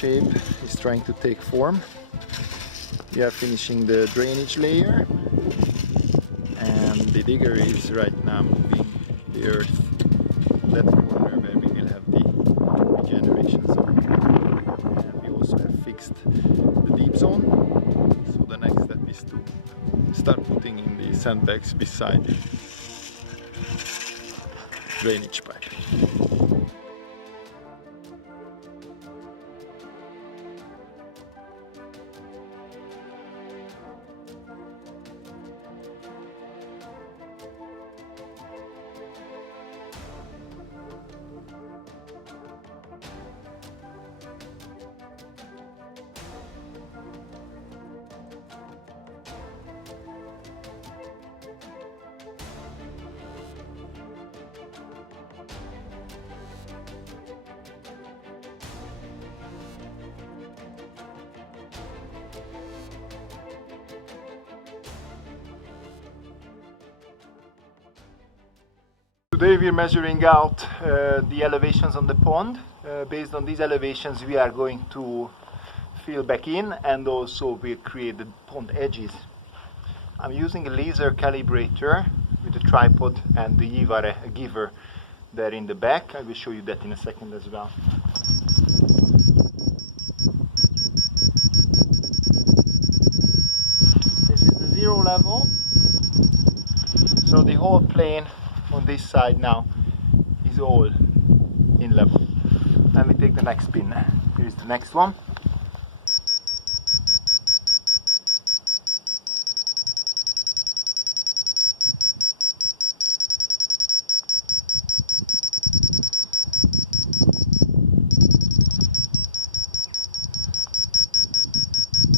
shape is trying to take form. We are finishing the drainage layer, and the digger is right now moving the earth to that corner where we will have the regeneration zone. And we also have fixed the deep zone, so the next step is to start putting in the sandbags beside the drainage pipe. Today we are measuring out the elevations on the pond. Based on these elevations we are going to fill back in, and also we'll create the pond edges. I'm using a laser calibrator with a tripod and the giver there in the back. I will show you that in a second as well. This is the zero level, so the whole plane on this side now is all in level. Then we take the next pin. Here is the next one.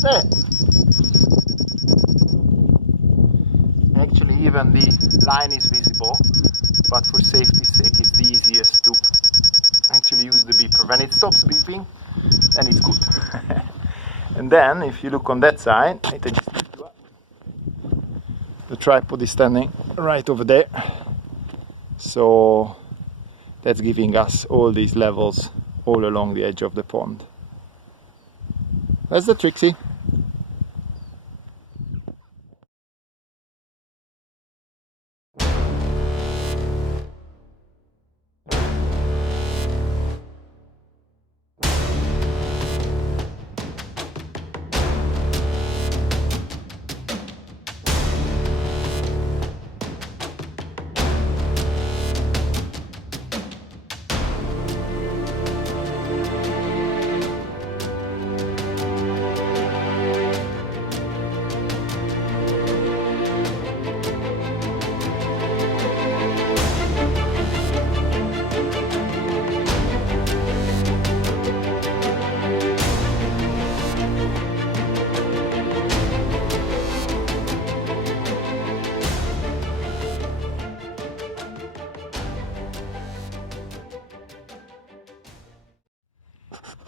There. Actually even the line is visible, but for safety's sake it's the easiest to actually use the beeper. When it stops beeping, then it's good. And then if you look on that side, the tripod is standing right over there, so that's giving us all these levels all along the edge of the pond. That's the Trixie.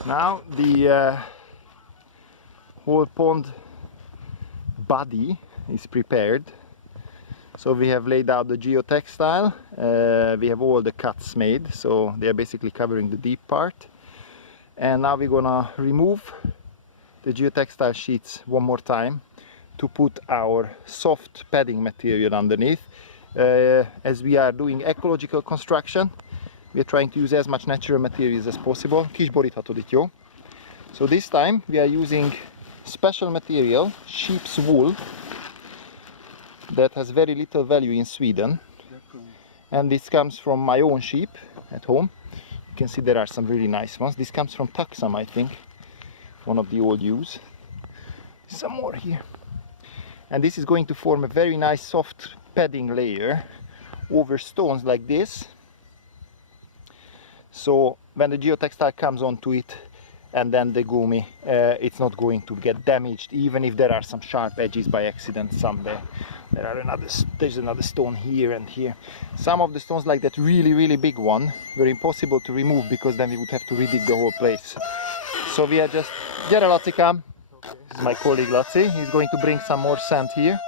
Now the whole pond body is prepared. So we have laid out the geotextile, we have all the cuts made, so they are basically covering the deep part. And now we're gonna remove the geotextile sheets one more time to put our soft padding material underneath. As we are doing ecological construction, we are trying to use as much natural materials as possible. Kis boríthatod itt, jó? So this time we are using special material, sheep's wool, that has very little value in Sweden. And this comes from my own sheep at home. You can see there are some really nice ones. This comes from Taxam, I think, one of the old ewes. Some more here. And this is going to form a very nice soft padding layer over stones like this. So when the geotextile comes onto it and then the gumi, it's not going to get damaged, even if there are some sharp edges by accident somewhere. There's another stone here and here. Some of the stones, like that really big one, were impossible to remove because then we would have to redig the whole place. So we are just... Gyere Laci, come! This is my colleague Laci. He's going to bring some more sand here.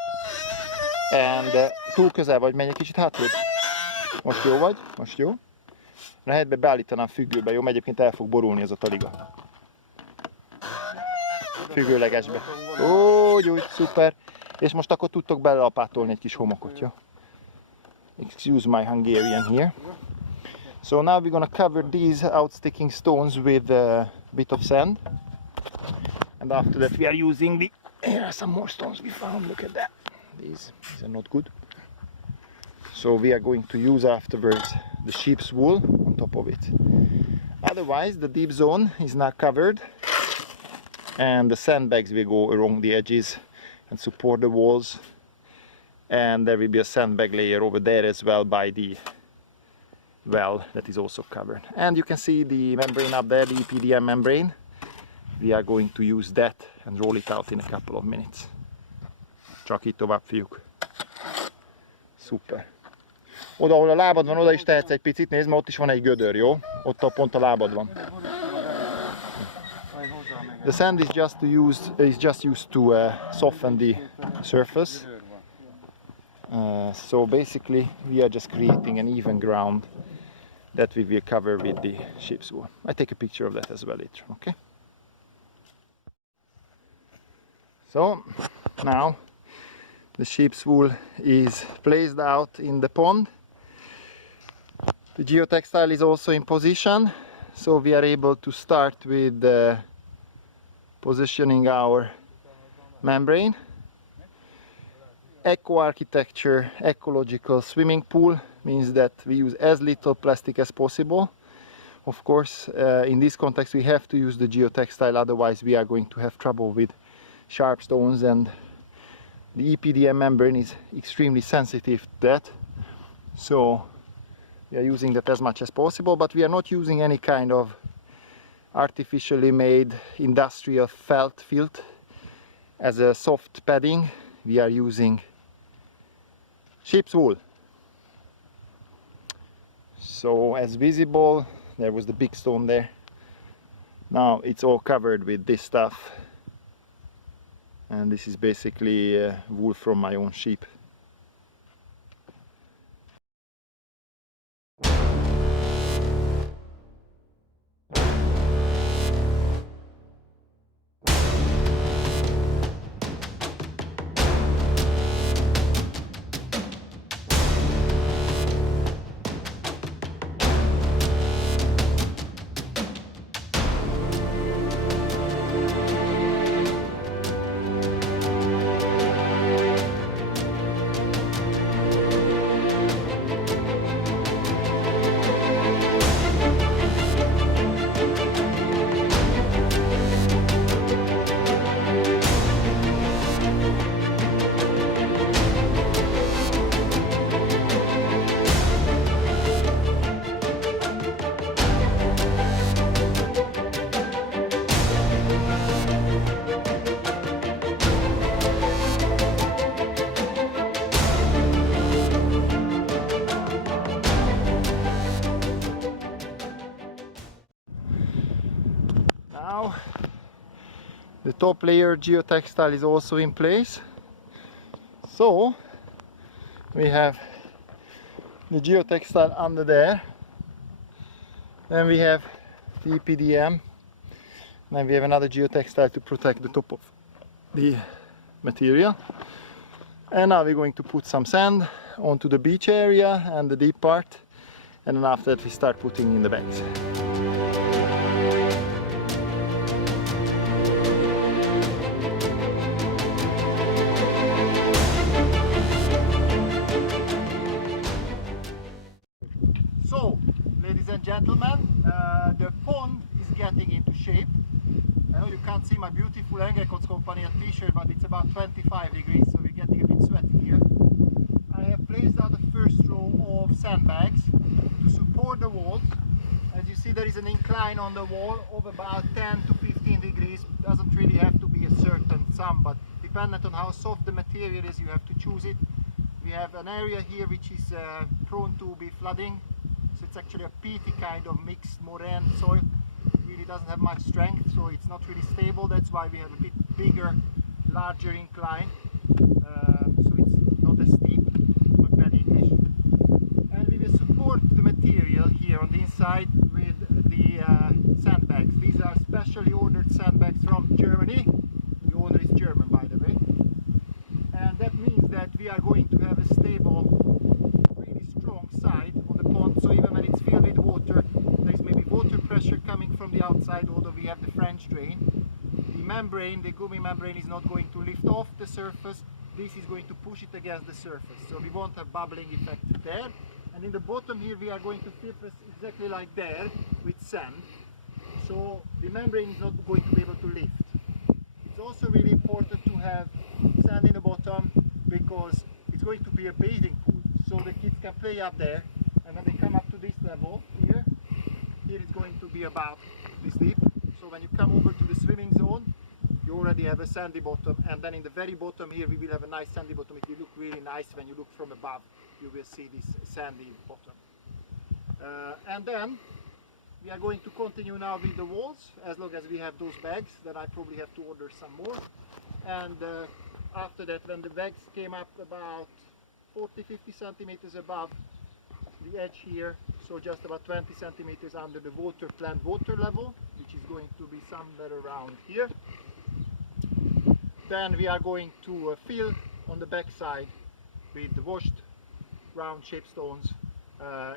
And túl közel vagy, menj egy kicsit hátrébb. Most jó vagy? Most jó? A helyetbe beállítanám függőbe, jó? Egyébként el fog borulni ez a taliga. függőlegesbe. Úgy, szuper. És most akkor tudtok belelapátolni egy kis homokot, jó? Excuse my Hungarian here. So now we're gonna cover these outsticking stones with a bit of sand. And after that we are using the... Here are some more stones we found, look at that. These are not good. So we are going to use afterwards the sheep's wool on top of it. Otherwise the deep zone is now covered and the sandbags will go along the edges and support the walls, and there will be a sandbag layer over there as well by the well that is also covered. And you can see the membrane up there, the EPDM membrane. We are going to use that and roll it out in a couple of minutes. Csak itt tovább, fiúk. Szuper. Oda, ahol a lábad van, oda is tehetsz egy picit, nézd, mert ott is van egy gödör, jó? Ott pont a lábad van. The sand is just used to soften the surface. So basically we are just creating an even ground that we will cover with the sheep's wool. I take a picture of that as well later, okay? So now the sheep's wool is placed out in the pond. The geotextile is also in position, so we are able to start with positioning our membrane. Eco architecture, ecological swimming pool means that we use as little plastic as possible. Of course, in this context we have to use the geotextile, otherwise we are going to have trouble with sharp stones, and the EPDM membrane is extremely sensitive to that. So we are using that as much as possible, but we are not using any kind of artificially made industrial felt filt as a soft padding. We are using sheep's wool. So as visible, there was the big stone there. Now it's all covered with this stuff, and this is basically wool from my own sheep. Now the top layer geotextile is also in place, so we have the geotextile under there, then we have the EPDM, then we have another geotextile to protect the top of the material, and now we're going to put some sand onto the beach area and the deep part, and then after that we start putting in the bags. So, ladies and gentlemen, the pond is getting into shape. I know you can't see my beautiful Ängelkottskompaniet t-shirt, but it's about 25 degrees, so we're getting a bit sweaty here. I have placed out the first row of sandbags to support the walls. As you see, there is an incline on the wall of about 10 to 15 degrees. Doesn't really have to be a certain sum, but dependent on how soft the material is, you have to choose it. We have an area here which is prone to be flooding. So it's actually a peaty kind of mixed moraine soil. It really doesn't have much strength, so it's not really stable. That's why we have a bit bigger, larger incline. So it's not as steep, but bad English. And we will support the material here on the inside with the sandbags. These are specially ordered sandbags from Germany. the outside, although we have the French drain. The membrane, the gummy membrane, is not going to lift off the surface. This is going to push it against the surface, so we won't have bubbling effect there. And in the bottom here we are going to filter exactly like there with sand, so the membrane is not going to be able to lift. It's also really important to have sand in the bottom because it's going to be a bathing pool, so the kids can play up there, and when they come up to this level here it's going to be about this deep, so when you come over to the swimming zone you already have a sandy bottom, and then in the very bottom here we will have a nice sandy bottom. It will look really nice when you look from above, you will see this sandy bottom. And then we are going to continue now with the walls, as long as we have those bags. Then I probably have to order some more, and after that, when the bags came up about 40-50 centimeters above the edge here, so just about 20 centimeters under the planned water level, which is going to be somewhere around here, then we are going to fill on the back side with the washed round shaped stones,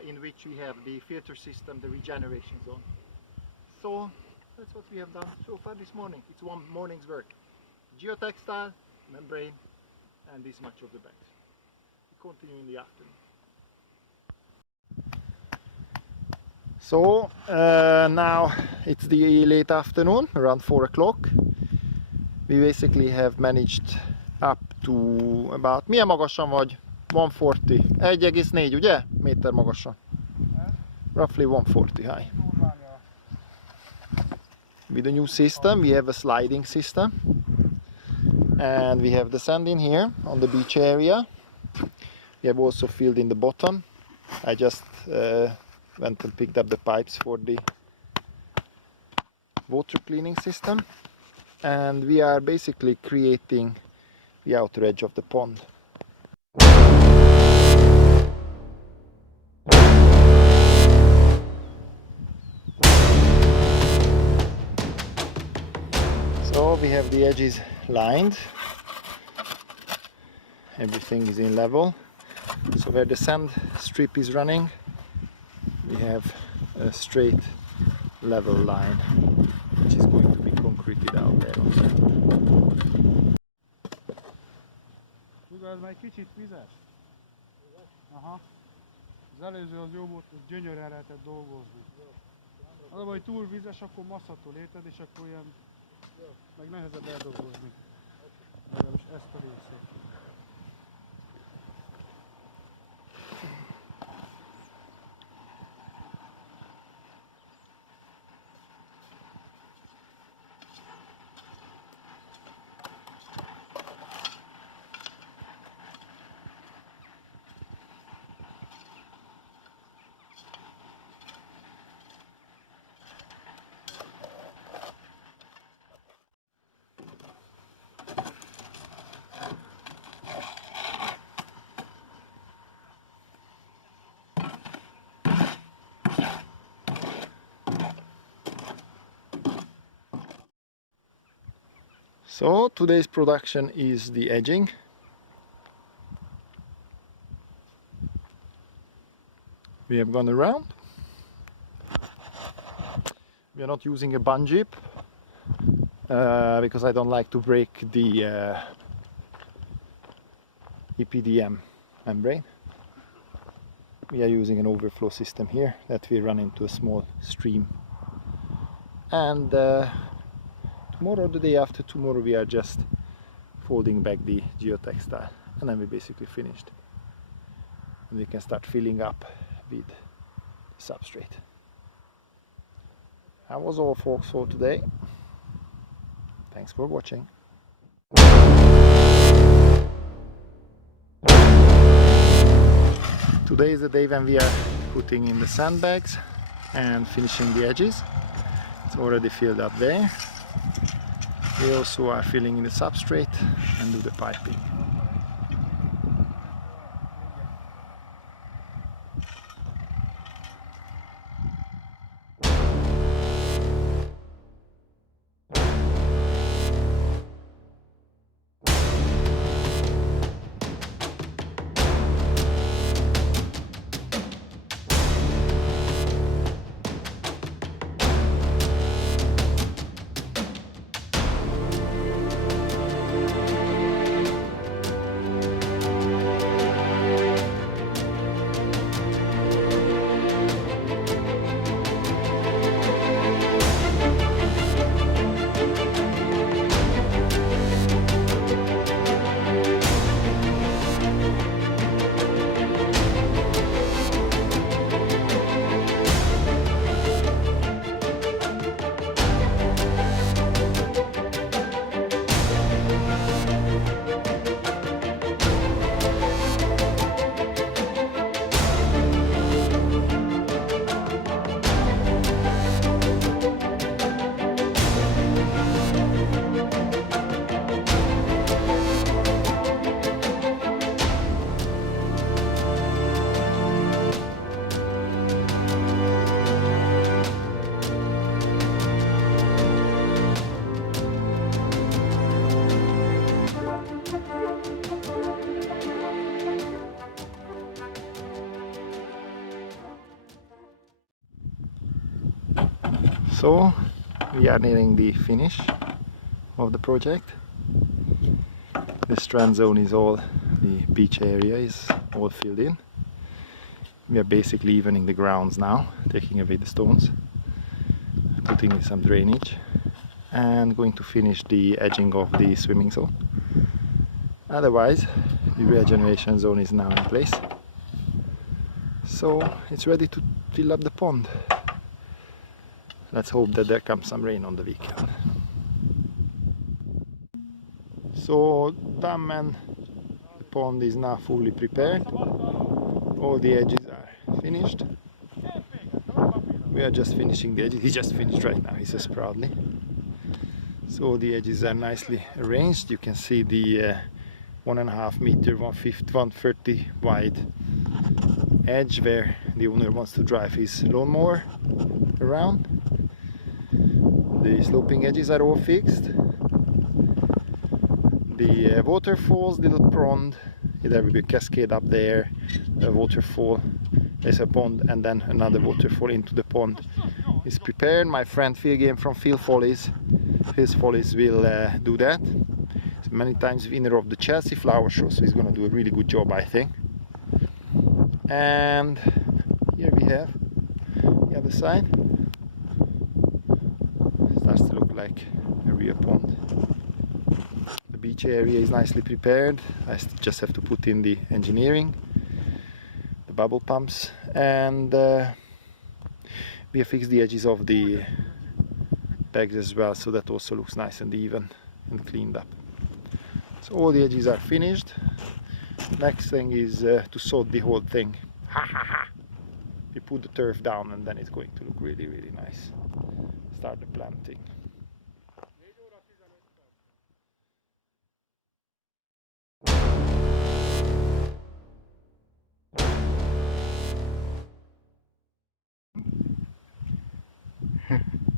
in which we have the filter system, the regeneration zone. So that's what we have done so far this morning. It's one morning's work. Geotextile, membrane, and this much of the bags. We continue in the afternoon. So now it's the late afternoon, around 4 o'clock. We basically have managed up to about, milyen magasan vagy? 140, 1,4 ugye? Méter magasan. Roughly 140 high. With the new system, we have a sliding system. And we have the sand in here on the beach area. We have also filled in the bottom. I just went and picked up the pipes for the water cleaning system. And we are basically creating the outer edge of the pond. So we have the edges lined, everything is in level. So where the sand strip is running, we have a straight level line, which is going to be concreted out there also. Ez már egy kicsit vizes? Aha. Az előző az jó volt, hogy gyönyörrel lehetett dolgozni. Az, hogy túl vizes, akkor masszatól érted, és akkor ilyen meg nehezebb eldolgozni. Legalábbis ezt a részét. So today's production is the edging. We have gone around. We are not using a bungee because I don't like to break the EPDM membrane. We are using an overflow system here that we run into a small stream. And tomorrow or the day after tomorrow we are just folding back the geotextile, and then we're basically finished. And we can start filling up with the substrate. That was all folks for today. Thanks for watching. Today is the day when we are putting in the sandbags and finishing the edges. It's already filled up there. We also are filling in the substrate and do the piping. So we are nearing the finish of the project. The strand zone is all, the beach area is all filled in. We are basically evening the grounds now, taking away the stones, putting in some drainage, and going to finish the edging of the swimming zone. Otherwise, the regeneration zone is now in place, so it's ready to fill up the pond. Let's hope that there comes some rain on the weekend. So dam and the pond is now fully prepared. All the edges are finished. We are just finishing the edges. He just finished right now, he says proudly. So the edges are nicely arranged. You can see the 1.5 meter, 130 wide edge where the owner wants to drive his lawnmower around. The sloping edges are all fixed. The waterfalls, little pond, there will be a cascade up there, a waterfall, there's a pond, and then another waterfall into the pond is prepared. My friend Phil Game from Phil's Follies will do that. He's many times winner of the Chelsea Flower Show, so he's gonna do a really good job, I think. And here we have the other side. Starts to look like a real pond. The beach area is nicely prepared. I just have to put in the engineering, the bubble pumps, and we have fixed the edges of the bags as well, so that also looks nice and even and cleaned up. So all the edges are finished. Next thing is to sod the whole thing. We put the turf down and then it's going to look really, really nice. Start the planting.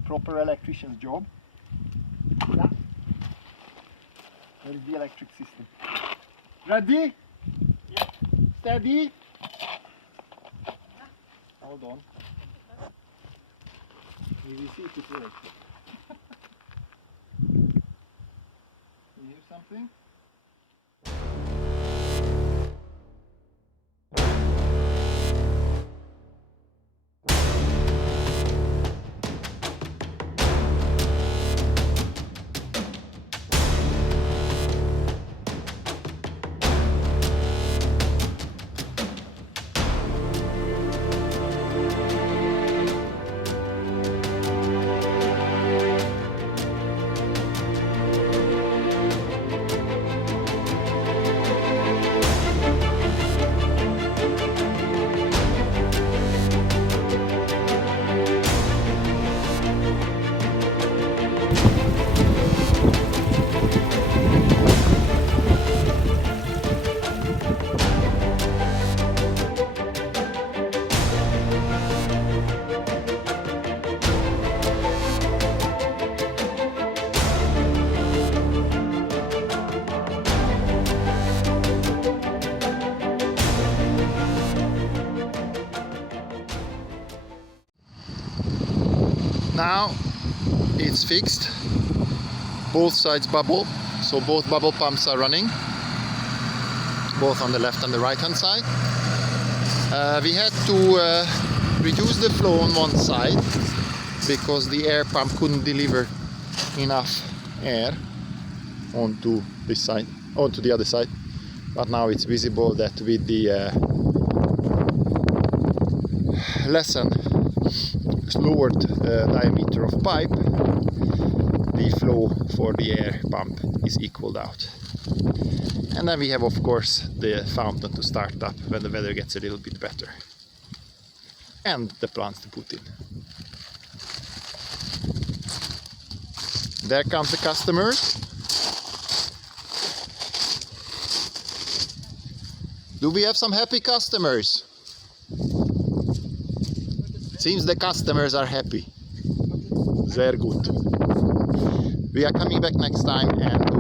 Proper electrician's job. Yeah. Where is the electric system? Ready? Yeah. Steady? Yeah. Hold on. We will see if it works. You hear something? Now it's fixed, both sides bubble, so both bubble pumps are running, both on the left and the right hand side. We had to reduce the flow on one side because the air pump couldn't deliver enough air onto this side, onto the other side, but now it's visible that with the lowered diameter of pipe, the flow for the air pump is equaled out. And then we have, of course, the fountain to start up when the weather gets a little bit better, and the plants to put in. There comes the customers. Do we have some happy customers? Seems the customers are happy. Very good. We are coming back next time and